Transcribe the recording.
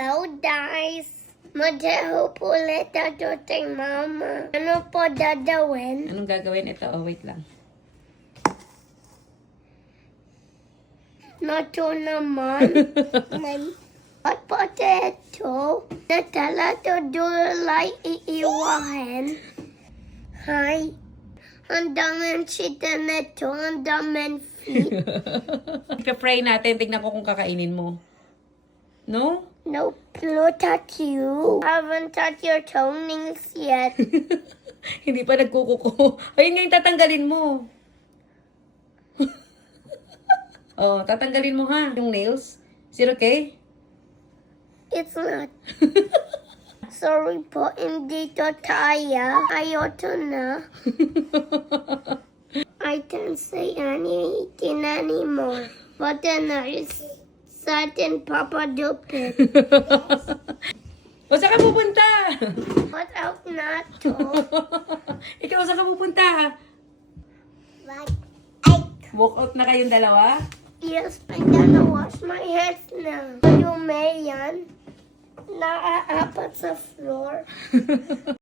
Hello, guys. Mag-help ulit ako kay Mama. Ano po dadawin? Anong gagawin? Ito, oh, wait lang. Nato naman. At potato. Natala to dulay iiwahin. Hi. Ang daming sita nito. Ang daming feet. Ipa-pray natin. Tignan ko kung kakainin mo. No? Nope. Look at you. Haven't touched your toenails yet. Hindi pa nagkukuko. Ayun nga yung tatanggalin mo. Oh, tatanggalin mo ha, yung nails. Is it okay? It's not. Sorry po, hindi to kaya. Ayoko na. I can't say anything anymore. But then I sat in Papa Dupin. O, saan ka pupunta? What else not to? Ikaw, saan ka pupunta? Like, Walk out na kayong dalawa? yes, I'm gonna wash my hands now. Yung Mayan, naaapat sa floor.